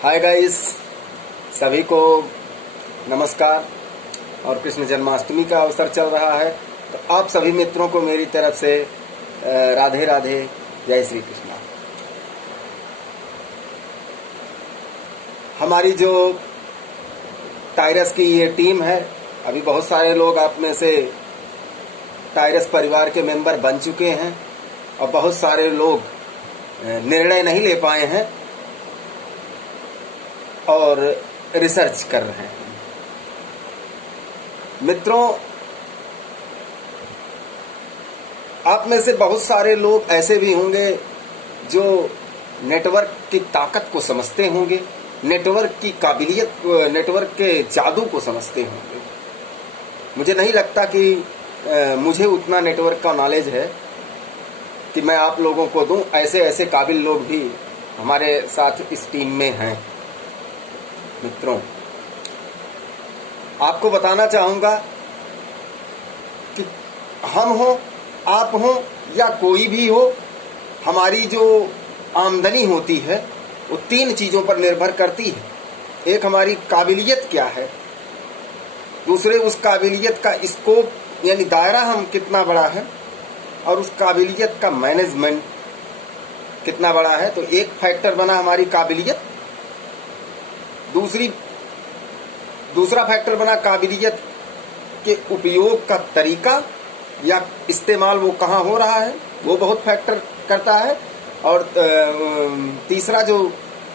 Hi guys, सभी को नमस्कार। और कृष्ण जन्माष्टमी का अवसर चल रहा है, तो आप सभी मित्रों को मेरी तरफ से राधे राधे, जय श्री कृष्णा। हमारी जो टाइरस की ये टीम है, अभी बहुत सारे लोग आप में से टाइरस परिवार के मेंबर बन चुके हैं और बहुत सारे लोग निर्णय नहीं ले पाए हैं और रिसर्च कर रहे हैं। मित्रों, आप में से बहुत सारे लोग ऐसे भी होंगे जो नेटवर्क की ताकत को समझते होंगे, नेटवर्क की काबिलियत, नेटवर्क के जादू को समझते होंगे। मुझे नहीं लगता कि मुझे उतना नेटवर्क का नॉलेज है कि मैं आप लोगों को दूं। ऐसे काबिल लोग भी हमारे साथ इस टीम में हैं। मित्रों, आपको बताना चाहूंगा कि हम हो, आप हो या कोई भी हो, हमारी जो आमदनी होती है वो 3 चीजों पर निर्भर करती है। एक, हमारी काबिलियत क्या है। दूसरे, उस काबिलियत का स्कोप यानी दायरा हम कितना बड़ा है, और उस काबिलियत का मैनेजमेंट कितना बड़ा है। तो एक फैक्टर बना हमारी काबिलियत। दूसरा फैक्टर बना काबिलियत के उपयोग का तरीका या इस्तेमाल, वो कहाँ हो रहा है, वो बहुत फैक्टर करता है। और तीसरा जो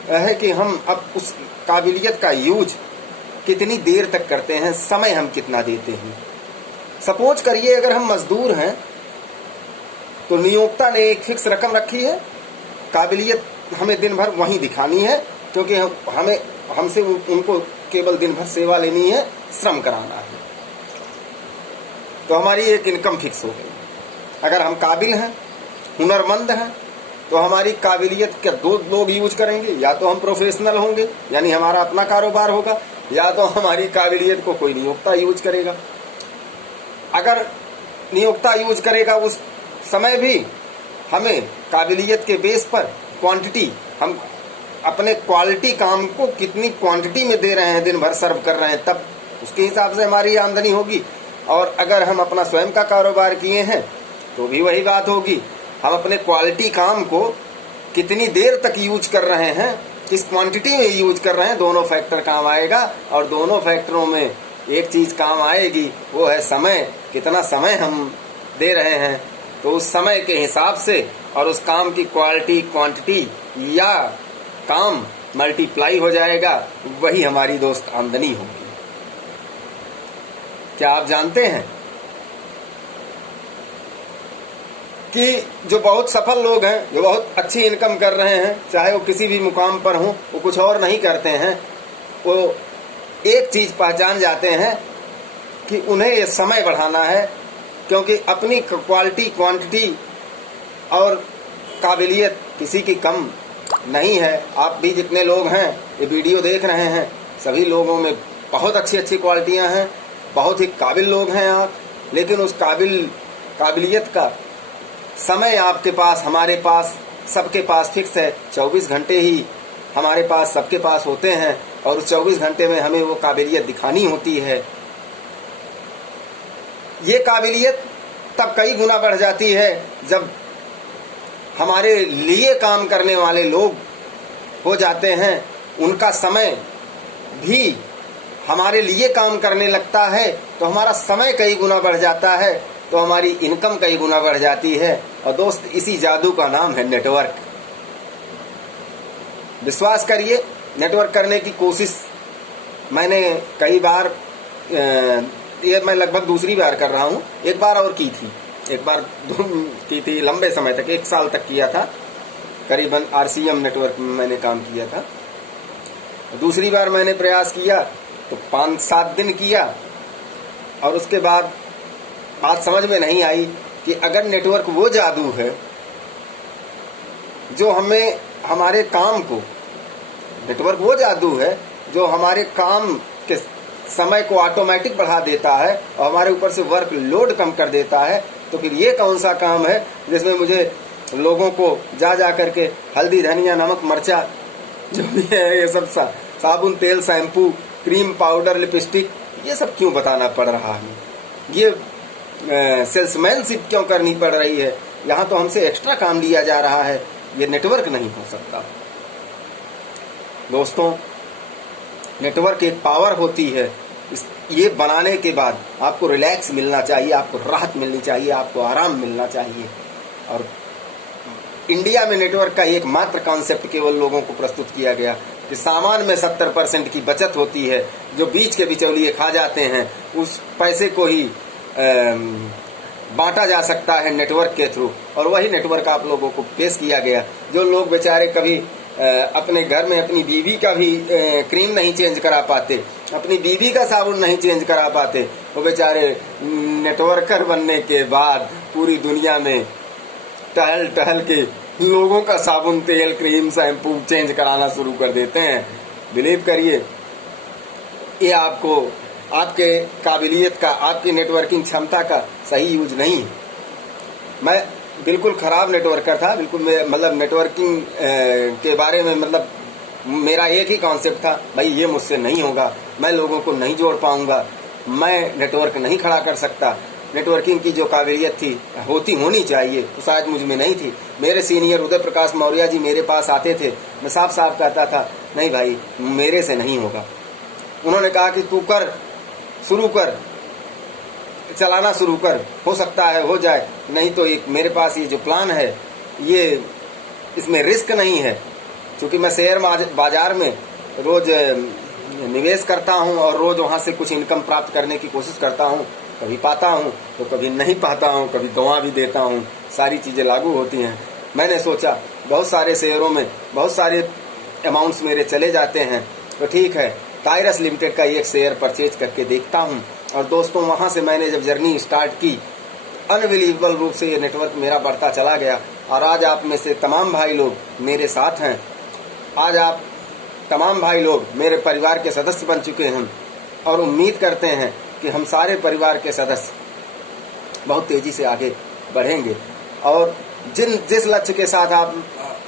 है कि हम अब उस काबिलियत का यूज कितनी देर तक करते हैं, समय हम कितना देते हैं। सपोज करिए अगर हम मजदूर हैं तो नियोक्ता ने एक फिक्स रकम रखी है, काबिलियत हमें दिन भर वहीं दिखानी है, क्योंकि हमसे उनको केवल दिन भर सेवा लेनी है, श्रम कराना है। तो हमारी एक इनकम फिक्स हो गई। अगर हम काबिल हैं, हुनरमंद हैं, तो हमारी काबिलियत क्या 2 लोग यूज करेंगे। या तो हम प्रोफेशनल होंगे यानी हमारा अपना कारोबार होगा, या तो हमारी काबिलियत को कोई नियोक्ता यूज करेगा। अगर नियोक्ता यूज करेगा उस समय भी हमें काबिलियत के बेस पर क्वांटिटी, हम अपने क्वालिटी काम को कितनी क्वांटिटी में दे रहे हैं, दिन भर सर्व कर रहे हैं, तब उसके हिसाब से हमारी आमदनी होगी। और अगर हम अपना स्वयं का कारोबार किए हैं तो भी वही बात होगी, हम अपने क्वालिटी काम को कितनी देर तक यूज कर रहे हैं, किस क्वांटिटी में यूज कर रहे हैं, दोनों फैक्टर काम आएगा। और दोनों फैक्टरों में एक चीज काम आएगी, वो है समय। कितना समय हम दे रहे हैं, तो उस समय के हिसाब से और उस काम की क्वालिटी, क्वांटिटी या काम मल्टीप्लाई हो जाएगा, वही हमारी दोस्त आमदनी होगी। क्या आप जानते हैं कि जो बहुत सफल लोग हैं, जो बहुत अच्छी इनकम कर रहे हैं, चाहे वो किसी भी मुकाम पर हों, वो कुछ और नहीं करते हैं, वो एक चीज पहचान जाते हैं कि उन्हें ये समय बढ़ाना है, क्योंकि अपनी क्वालिटी, क्वांटिटी और काबिलियत किसी की कम नहीं है। आप भी जितने लोग हैं ये वीडियो देख रहे हैं, सभी लोगों में बहुत अच्छी अच्छी क्वालिटियां हैं, बहुत ही काबिल लोग हैं आप। लेकिन उस काबिलियत का समय आपके पास, हमारे पास, सबके पास फिक्स है। 24 घंटे ही हमारे पास, सबके पास होते हैं, और उस 24 घंटे में हमें वो काबिलियत दिखानी होती है। ये काबिलियत तब कई गुना बढ़ जाती है जब हमारे लिए काम करने वाले लोग हो जाते हैं, उनका समय भी हमारे लिए काम करने लगता है, तो हमारा समय कई गुना बढ़ जाता है, तो हमारी इनकम कई गुना बढ़ जाती है। और दोस्त, इसी जादू का नाम है नेटवर्क। विश्वास करिए, नेटवर्क करने की कोशिश मैंने कई बार, ये मैं लगभग दूसरी बार कर रहा हूँ। एक बार और की थी, एक बार की थी लंबे समय तक, 1 साल तक किया था, करीबन RCM नेटवर्क में मैंने काम किया था। दूसरी बार मैंने प्रयास किया तो 5-7 दिन किया, और उसके बाद बात समझ में नहीं आई कि अगर नेटवर्क वो जादू है जो हमें, हमारे काम को, नेटवर्क वो जादू है जो हमारे काम के समय को ऑटोमेटिक बढ़ा देता है और हमारे ऊपर से वर्क लोड कम कर देता है, तो फिर ये कौन सा काम है जिसमें मुझे लोगों को जा करके हल्दी, धनिया, नमक, मर्चा जो भी है ये सब साबुन, तेल, शैम्पू, क्रीम, पाउडर, लिपस्टिक, ये सब क्यों बताना पड़ रहा है? ये सेल्समैनशिप क्यों करनी पड़ रही है? यहाँ तो हमसे एक्स्ट्रा काम लिया जा रहा है। ये नेटवर्क नहीं हो सकता दोस्तों। नेटवर्क एक पावर होती है। ये बनाने के बाद आपको रिलैक्स मिलना चाहिए, आपको राहत मिलनी चाहिए, आपको आराम मिलना चाहिए। और इंडिया में नेटवर्क का एकमात्र कॉन्सेप्ट केवल लोगों को प्रस्तुत किया गया कि सामान में 70% की बचत होती है, जो बीच के बिचौलिए खा जाते हैं उस पैसे को ही बांटा जा सकता है नेटवर्क के थ्रू। और वही नेटवर्क आप लोगों को पेश किया गया। जो लोग बेचारे कभी अपने घर में अपनी बीवी का भी क्रीम नहीं चेंज करा पाते, अपनी बीवी का साबुन नहीं चेंज करा पाते, वो बेचारे नेटवर्कर बनने के बाद पूरी दुनिया में टहल टहल के लोगों का साबुन, तेल, क्रीम, शैम्पू चेंज कराना शुरू कर देते हैं। बिलीव करिए, ये आपको आपके काबिलियत का, आपकी नेटवर्किंग क्षमता का सही यूज नहीं है। मैं बिल्कुल खराब नेटवर्कर था, बिल्कुल मतलब नेटवर्किंग के बारे में मतलब मेरा एक ही कॉन्सेप्ट था, भाई ये मुझसे नहीं होगा, मैं लोगों को नहीं जोड़ पाऊंगा, मैं नेटवर्क नहीं खड़ा कर सकता। नेटवर्किंग की जो काबिलियत थी होनी चाहिए तो शायद मुझ में नहीं थी। मेरे सीनियर उदय प्रकाश मौर्य जी मेरे पास आते थे, मैं साफ साफ कहता था नहीं भाई मेरे से नहीं होगा। उन्होंने कहा कि तू कर, शुरू कर, चलाना शुरू कर, हो सकता है हो जाए, नहीं तो एक मेरे पास ये जो प्लान है ये इसमें रिस्क नहीं है। क्योंकि मैं शेयर बाजार में रोज निवेश करता हूं और रोज वहां से कुछ इनकम प्राप्त करने की कोशिश करता हूं। कभी पाता हूं तो कभी नहीं पाता हूं, कभी गंवा भी देता हूं, सारी चीजें लागू होती हैं। मैंने सोचा बहुत सारे शेयरों में बहुत सारे अमाउंट्स मेरे चले जाते हैं, तो ठीक है टायरस लिमिटेड का एक शेयर परचेज करके देखता हूं। और दोस्तों वहां से मैंने जब जर्नी स्टार्ट की, अनबिलीवेबल रूप से ये नेटवर्क मेरा बढ़ता चला गया। और आज आप में से तमाम भाई लोग मेरे साथ हैं, आज आप तमाम भाई लोग मेरे परिवार के सदस्य बन चुके हैं। और उम्मीद करते हैं कि हम सारे परिवार के सदस्य बहुत तेजी से आगे बढ़ेंगे। और जिस लक्ष्य के साथ आप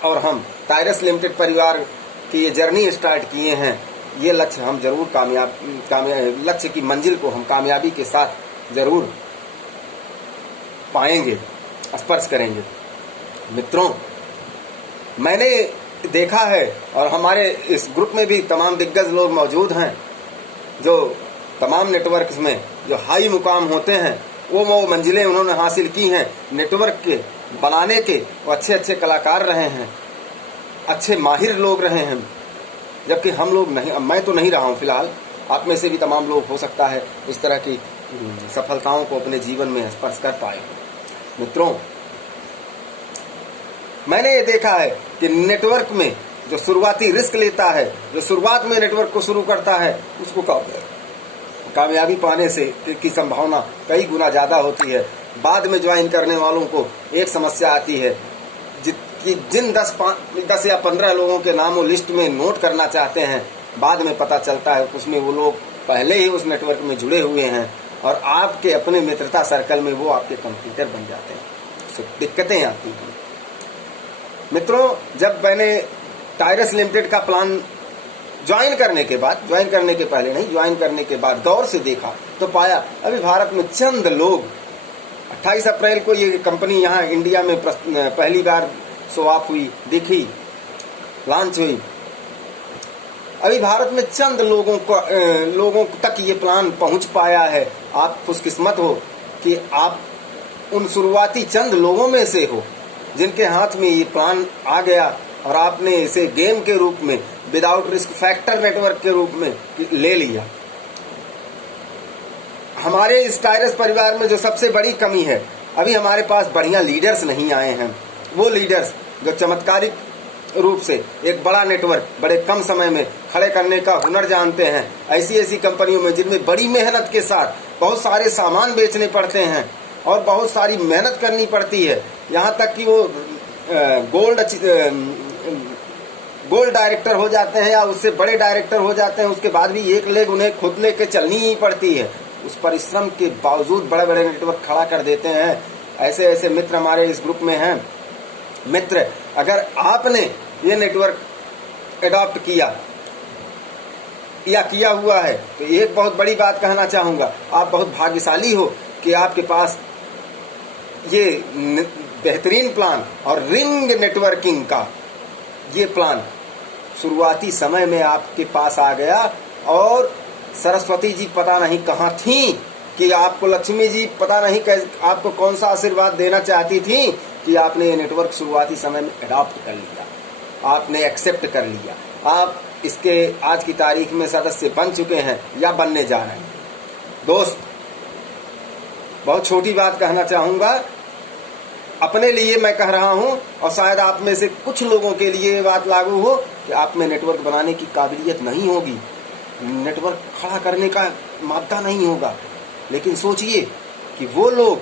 और हम टायरस लिमिटेड परिवार की ये जर्नी स्टार्ट किए हैं, ये लक्ष्य हम जरूर लक्ष्य की मंजिल को हम कामयाबी के साथ जरूर पाएंगे, स्पर्श करेंगे। मित्रों, मैंने देखा है और हमारे इस ग्रुप में भी तमाम दिग्गज लोग मौजूद हैं जो तमाम नेटवर्क्स में जो हाई मुकाम होते हैं वो मंजिलें उन्होंने हासिल की हैं। नेटवर्क के बनाने के वो अच्छे अच्छे कलाकार रहे हैं, अच्छे माहिर लोग रहे हैं, जबकि हम लोग नहीं। मैं तो नहीं रहा हूँ फिलहाल, आप में से भी तमाम लोग हो सकता है इस तरह की सफलताओं को अपने जीवन में स्पर्श कर पाए। मित्रों, मैंने ये देखा है कि नेटवर्क में जो शुरुआती रिस्क लेता है, जो शुरुआत में नेटवर्क को शुरू करता है, उसको कामयाबी पाने से की संभावना कई गुना ज्यादा होती है। बाद में ज्वाइन करने वालों को एक समस्या आती है कि जिन 10 या 15 लोगों के नाम वो लिस्ट में नोट करना चाहते हैं, बाद में पता चलता है उसमें वो लोग पहले ही उस नेटवर्क में जुड़े हुए हैं और आपके अपने मित्रता सर्कल में वो आपके कंप्यूटर बन जाते हैं, तो दिक्कतें आती हैं। मित्रों, जब मैंने टायरस लिमिटेड का प्लान ज्वाइन करने के पहले नहीं, ज्वाइन करने के बाद गौर से देखा तो पाया अभी भारत में चंद लोग, 28 अप्रैल को ये कंपनी यहाँ इंडिया में पहली बार शो ऑफ हुई, दिखी, लॉन्च हुई। अभी भारत में चंद लोगों तक ये प्लान पहुंच पाया है। आप खुशकिस्मत हो कि आप उन शुरुआती चंद लोगों में से हो जिनके हाथ में ये प्लान आ गया और आपने इसे गेम के रूप में, विदाउट रिस्क फैक्टर नेटवर्क के रूप में ले लिया। हमारे इस टायरस परिवार में जो सबसे बड़ी कमी है, अभी हमारे पास बढ़िया लीडर्स नहीं आए हैं। वो लीडर्स जो चमत्कारिक रूप से एक बड़ा नेटवर्क बड़े कम समय में खड़े करने का हुनर जानते हैं, ऐसी कंपनियों में जिनमें बड़ी मेहनत के साथ बहुत सारे सामान बेचने पड़ते हैं और बहुत सारी मेहनत करनी पड़ती है, यहाँ तक कि वो गोल्ड डायरेक्टर हो जाते हैं या उससे बड़े डायरेक्टर हो जाते हैं, उसके बाद भी एक लेग उन्हें खुद लेके चलनी ही पड़ती है। उस परिश्रम के बावजूद बड़े बड़े नेटवर्क खड़ा कर देते हैं। ऐसे मित्र हमारे इस ग्रुप में हैं। मित्र, अगर आपने ये नेटवर्क एडॉप्ट किया या किया हुआ है, तो एक बहुत बड़ी बात कहना चाहूँगा, आप बहुत भाग्यशाली हो कि आपके पास ये बेहतरीन प्लान और रिंग नेटवर्किंग का ये प्लान शुरुआती समय में आपके पास आ गया। और सरस्वती जी पता नहीं कहाँ थी कि आपको, लक्ष्मी जी पता नहीं आपको कौन सा आशीर्वाद देना चाहती थी कि आपने ये नेटवर्क शुरुआती समय में अडॉप्ट कर लिया, आपने एक्सेप्ट कर लिया, आप इसके आज की तारीख में सदस्य बन चुके हैं या बनने जा रहे हैं। दोस्त, बहुत छोटी बात कहना चाहूँगा, अपने लिए मैं कह रहा हूँ और शायद आप में से कुछ लोगों के लिए ये बात लागू हो कि आप में नेटवर्क बनाने की काबिलियत नहीं होगी, नेटवर्क खड़ा करने का मादा नहीं होगा। लेकिन सोचिए कि वो लोग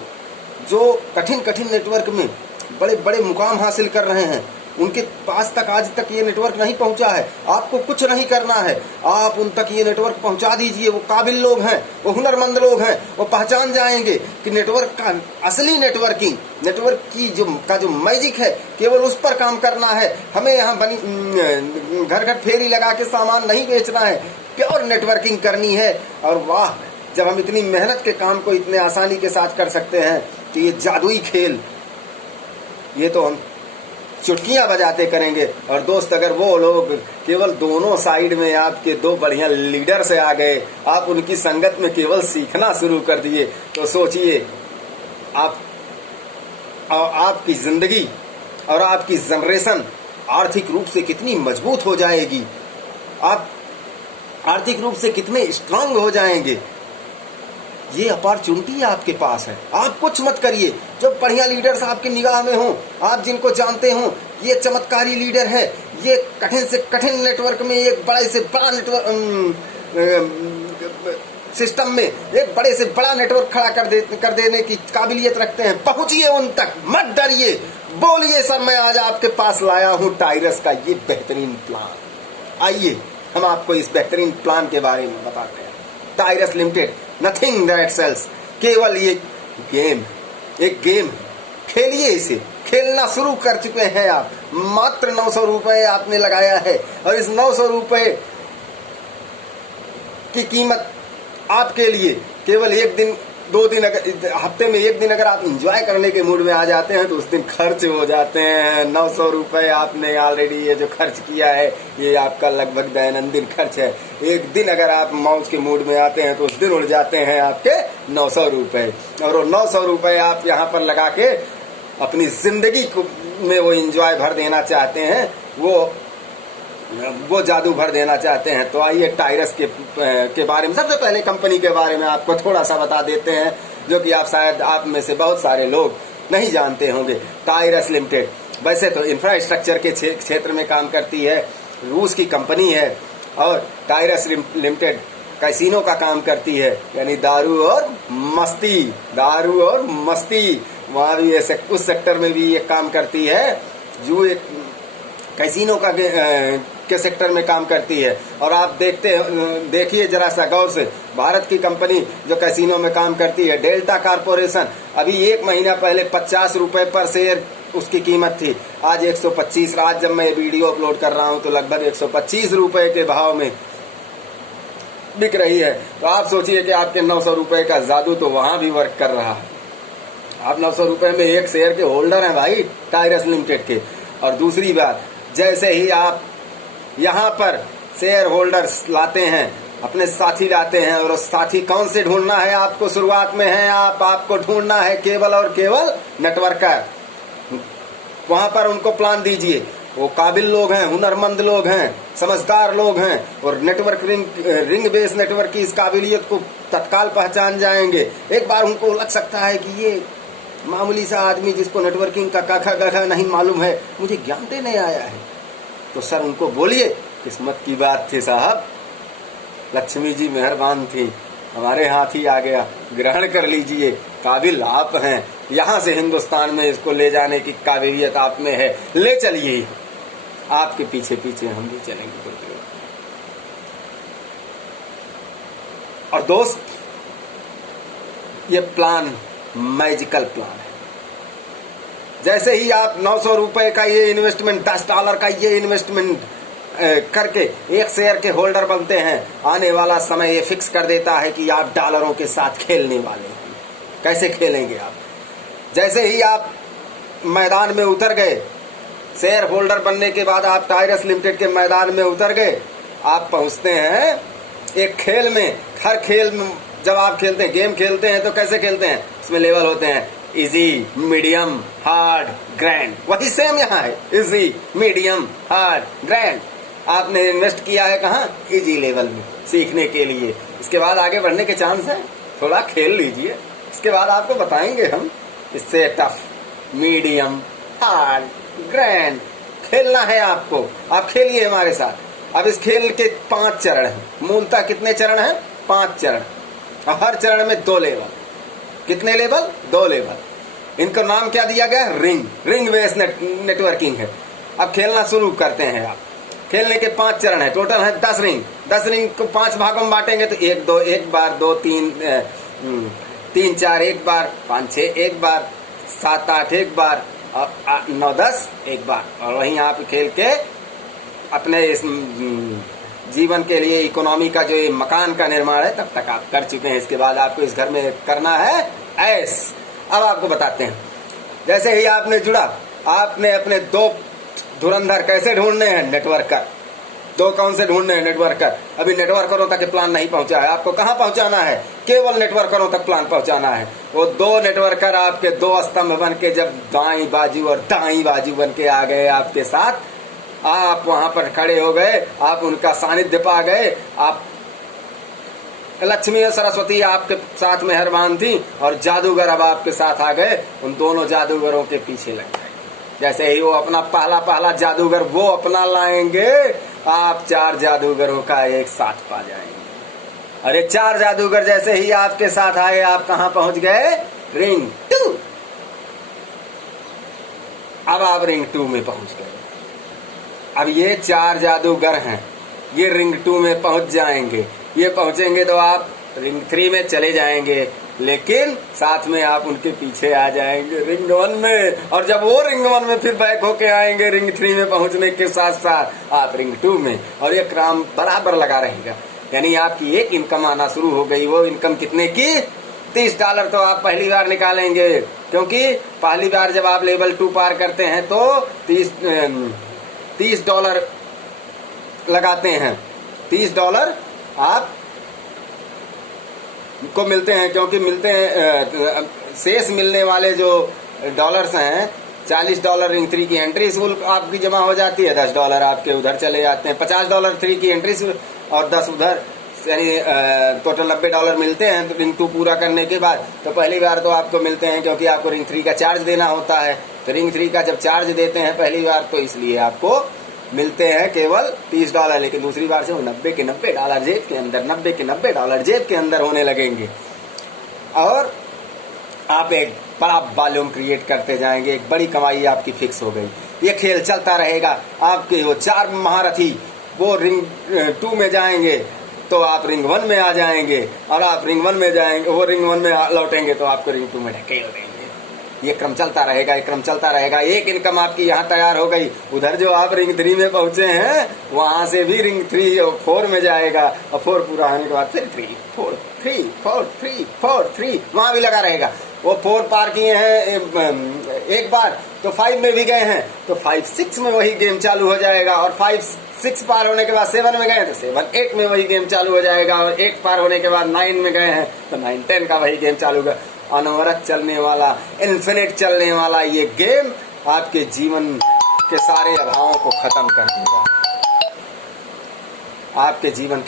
जो कठिन कठिन नेटवर्क में बड़े बड़े मुकाम हासिल कर रहे हैं, उनके पास तक आज तक ये नेटवर्क नहीं पहुंचा है। आपको कुछ नहीं करना है, आप उन तक ये नेटवर्क पहुंचा दीजिए। वो काबिल लोग हैं, वो हुनरमंद लोग हैं, वो पहचान जाएंगे कि नेटवर्क का असली नेटवर्किंग, नेटवर्क की जो मैजिक है, केवल उस पर काम करना है। हमें यहाँ बनी घर घर फेरी लगा के सामान नहीं बेचना है, प्योर नेटवर्किंग करनी है। और वाह, जब हम इतनी मेहनत के काम को इतने आसानी के साथ कर सकते हैं तो ये जादुई खेल, ये तो हम चुटकियां बजाते करेंगे। और दोस्त, अगर वो लोग केवल दोनों साइड में आपके दो बढ़िया लीडर से आ गए, आप उनकी संगत में केवल सीखना शुरू कर दिए, तो सोचिए आपकी जिंदगी और आपकी जनरेशन आर्थिक रूप से कितनी मजबूत हो जाएगी, आप आर्थिक रूप से कितने स्ट्रांग हो जाएंगे। ये अपॉर्चुनिटी आपके पास है, आप कुछ मत करिए। जो बढ़िया लीडर्स आपकी निगाह में हों, आप जिनको जानते हो, ये चमत्कारी लीडर है, ये कठिन से कठिन नेटवर्क में एक बड़े से बड़ा नेटवर्क सिस्टम में एक बड़े से बड़ा नेटवर्क खड़ा कर देने की काबिलियत रखते हैं। पहुंचिए उन तक, मत डरिए, बोलिए सर मैं आज आपके पास लाया हूँ टाइरस का ये बेहतरीन प्लान। आइए हम आपको इस बेहतरीन प्लान के बारे में बताते हैं। टाइरस लिमिटेड, नथिंग दैट सेल्स, केवल ये गेम, एक गेम, खेलिए इसे, खेलना शुरू कर चुके हैं आप। मात्र 900 रुपए आपने लगाया है और इस 900 रुपए की कीमत आपके लिए केवल एक दिन, 2 दिन, अगर हफ्ते में एक दिन अगर आप एंजॉय करने के मूड में आ जाते हैं तो उस दिन खर्च हो जाते हैं। 900 रुपए आपने ऑलरेडी ये जो खर्च किया है, ये आपका लगभग दैनंदिन खर्च है। एक दिन अगर आप मौज के मूड में आते हैं तो उस दिन उड़ जाते हैं आपके 900 रुपए। और वो 900 रुपए आप यहाँ पर लगा के अपनी जिंदगी को में वो एंजॉय भर देना चाहते हैं, वो जादू भर देना चाहते हैं। तो आइए टाइरस के बारे में, सबसे पहले कंपनी के बारे में आपको थोड़ा सा बता देते हैं, जो कि आप शायद आप में से बहुत सारे लोग नहीं जानते होंगे। टाइरस लिमिटेड वैसे तो इंफ्रास्ट्रक्चर के क्षेत्र में काम करती है, रूस की कंपनी है। और टाइरस लिमिटेड कैसीनो का काम करती है, यानी दारू और मस्ती, वहाँ भी ऐसे उस सेक्टर में भी ये काम करती है, जो एक कैसीनो के सेक्टर में काम करती है। और आप देखिए जरा सा गौर से, भारत की कंपनी जो कैसीनो में काम करती है, डेल्टा कारपोरेशन, अभी 1 महीना पहले 50 रुपए पर शेयर उसकी कीमत थी, आज 125। आज जब मैं वीडियो अपलोड कर रहा हूं तो लगभग 125 रुपए के भाव में बिक रही है। तो आप सोचिए कि आपके 900 रुपए का जादू तो वहां भी वर्क कर रहा है। आप 900 रुपए में एक शेयर के होल्डर हैं भाई टाइरस लिमिटेड के। और दूसरी बात, जैसे ही आप यहाँ पर शेयर होल्डर्स लाते हैं, अपने साथी लाते हैं, और साथी कौन से ढूंढना है आपको, शुरुआत में है आपको ढूंढना है केवल और केवल नेटवर्कर। वहां पर उनको प्लान दीजिए, वो काबिल लोग हैं, हुनरमंद लोग हैं, समझदार लोग हैं, और नेटवर्क रिंग बेस नेटवर्क की इस काबिलियत को तत्काल पहचान जाएंगे। एक बार उनको लग सकता है कि ये मामूली सा आदमी जिसको नेटवर्किंग का काखा गाखा नहीं मालूम है, मुझे ज्ञान देने आया है, तो सर उनको बोलिए किस्मत की बात थी साहब, लक्ष्मी जी मेहरबान थी, हमारे हाथ ही आ गया, ग्रहण कर लीजिए, काबिल आप हैं, यहाँ से हिंदुस्तान में इसको ले जाने की काबिलियत आप में है, ले चलिए, आपके पीछे पीछे हम भी चलेंगे। और दोस्त, ये प्लान मैजिकल प्लान है। जैसे ही आप 900 रुपए का ये इन्वेस्टमेंट, $10 का ये इन्वेस्टमेंट करके एक शेयर के होल्डर बनते हैं, आने वाला समय ये फिक्स कर देता है कि आप डॉलरों के साथ खेलने वाले हैं। कैसे खेलेंगे आप? जैसे ही आप मैदान में उतर गए, शेयर होल्डर बनने के बाद आप टाइरस लिमिटेड के मैदान में उतर गए, आप पहुंचते हैं एक खेल में। हर खेल में जब आप खेलते हैं, गेम खेलते हैं, तो कैसे खेलते हैं? इसमें लेवल होते हैं इजी, मीडियम, हार्ड, ग्रैंड। वही सेम यहाँ है, इजी, मीडियम, हार्ड, ग्रैंड। आपने इन्वेस्ट किया है कहाँ? इजी लेवल में, सीखने के लिए। इसके बाद आगे बढ़ने के चांस है, थोड़ा खेल लीजिए, इसके बाद आपको बताएंगे हम। इससे टफ, मीडियम, हार्ड, ग्रैंड खेलना है आपको। आप खेलिए हमारे साथ। अब इस खेल के 5 चरण हैं। मूलतः कितने चरण हैं? 5 चरण। हर चरण में 2 लेवल। कितने लेवल? 2 लेवल। इनको नाम क्या दिया गया? रिंग बेस्ड नेटवर्किंग है। अब खेलना शुरू करते हैं आप। खेलने के 5 चरण है, टोटल है 10 रिंग। 10 रिंग को 5 भागों में बांटेंगे तो 1 2 1 बार, 2 3 3 4 1 बार, 5 6 1 बार, 7 8 1 बार, और 9 10 1 बार। और वहीं आप खेल के अपने इस जीवन के लिए, इकोनॉमी का जो ये मकान का निर्माण है, तब तक आप कर चुके हैं। इसके बाद आपको इस घर में करना है ऐस। अब आपको बताते हैं, जैसे ही आपने जुड़ा, आपने अपने 2 धुरंधर कैसे ढूंढने हैं? नेटवर्कर। 2 कौन से ढूंढने हैं? नेटवर्कर। अभी नेटवर्करों तक प्लान नहीं पहुंचा है। आपको कहां पहुंचाना है? केवल नेटवर्करों तक प्लान पहुंचाना है। वो 2 नेटवर्कर आपके 2 स्तंभ बन के जब बाईं बाजू और दाईं बाजू बन के आ गए आपके साथ, आप वहां पर खड़े हो गए, आप उनका सानिध्य पा गए। आप लक्ष्मी और सरस्वती आपके साथ मेहरबान थी, और जादूगर अब आपके साथ आ गए। उन दोनों जादूगरों के पीछे लग गए। जैसे ही वो अपना पहला जादूगर वो अपना लाएंगे, आप 4 जादूगरों का एक साथ पा जाएंगे। अरे 4 जादूगर जैसे ही आपके साथ आए, आप कहां पहुंच गए? रिंग 2। अब आप रिंग 2 में पहुंच गए। अब ये 4 जादूगर हैं, ये रिंग 2 में पहुंच जाएंगे। ये पहुंचेंगे तो आप रिंग 3 में चले जाएंगे, लेकिन साथ में आप उनके पीछे आ जाएंगे रिंग 1 में। और जब वो रिंग 1 में फिर बैक होके आएंगे रिंग 3 में पहुंचने के साथ साथ आप रिंग 2 में, और ये क्रम बराबर लगा रहेगा। यानी आपकी एक इनकम आना शुरू हो गई। वो इनकम कितने की? $30 तो आप पहली बार निकालेंगे, क्योंकि पहली बार जब आप लेवल 2 पार करते हैं तो $30 लगाते हैं। $30 आप को मिलते हैं, क्योंकि मिलते हैं शेष मिलने वाले जो डॉलर्स हैं, $40 रिंग 3 की एंट्री शुल्क आपकी जमा हो जाती है, $10 आपके उधर चले जाते हैं। $50 3 की एंट्री शुल्क और 10 उधर, यानी टोटल $90 मिलते हैं। तो रिंग 2 पूरा करने के बाद तो पहली बार तो आपको मिलते हैं, क्योंकि आपको रिंग 3 का चार्ज देना होता है। तो रिंग 3 का जब चार्ज देते हैं पहली बार, तो इसलिए आपको मिलते हैं केवल $30। लेकिन दूसरी बार से वो $90 के $90 जेब के अंदर, $90 के $90 जेब के अंदर होने लगेंगे, और आप एक बड़ा वॉल्यूम क्रिएट करते जाएंगे। एक बड़ी कमाई आपकी फिक्स हो गई। ये खेल चलता रहेगा। आपके वो 4 महारथी वो रिंग 2 में जाएंगे तो आप रिंग 1 में आ जाएंगे, और आप रिंग 1 में जाएंगे, वो रिंग 1 में लौटेंगे तो आपको रिंग 2 में ढकेल देंगे। ये क्रम चलता रहेगा, ये क्रम चलता रहेगा। एक इनकम आपकी यहाँ तैयार हो गई, उधर जो आप रिंग 3 में पहुंचे हैं वहां से भी रिंग 3 और 4 में जाएगा, और 4 पूरा होने के बाद फिर 3 4 3 4 3 4 3 वहां भी लगा रहेगा। वो 4 पार किए हैं एक बार, तो 5 में भी गए हैं, तो 5 6 में वही गेम चालू हो जाएगा। और 5 6 पार होने के बाद 7 में गए तो 7 8 में वही गेम चालू हो जाएगा। और 8 पार होने के बाद 9 में गए हैं तो 9 10 का वही गेम चालू होगा। अनवरत चलने वाला, इन्फिनिट चलने वाला ये गेम आपके जीवन के सारे अभावों को खत्म कर देगा। आपके जीवन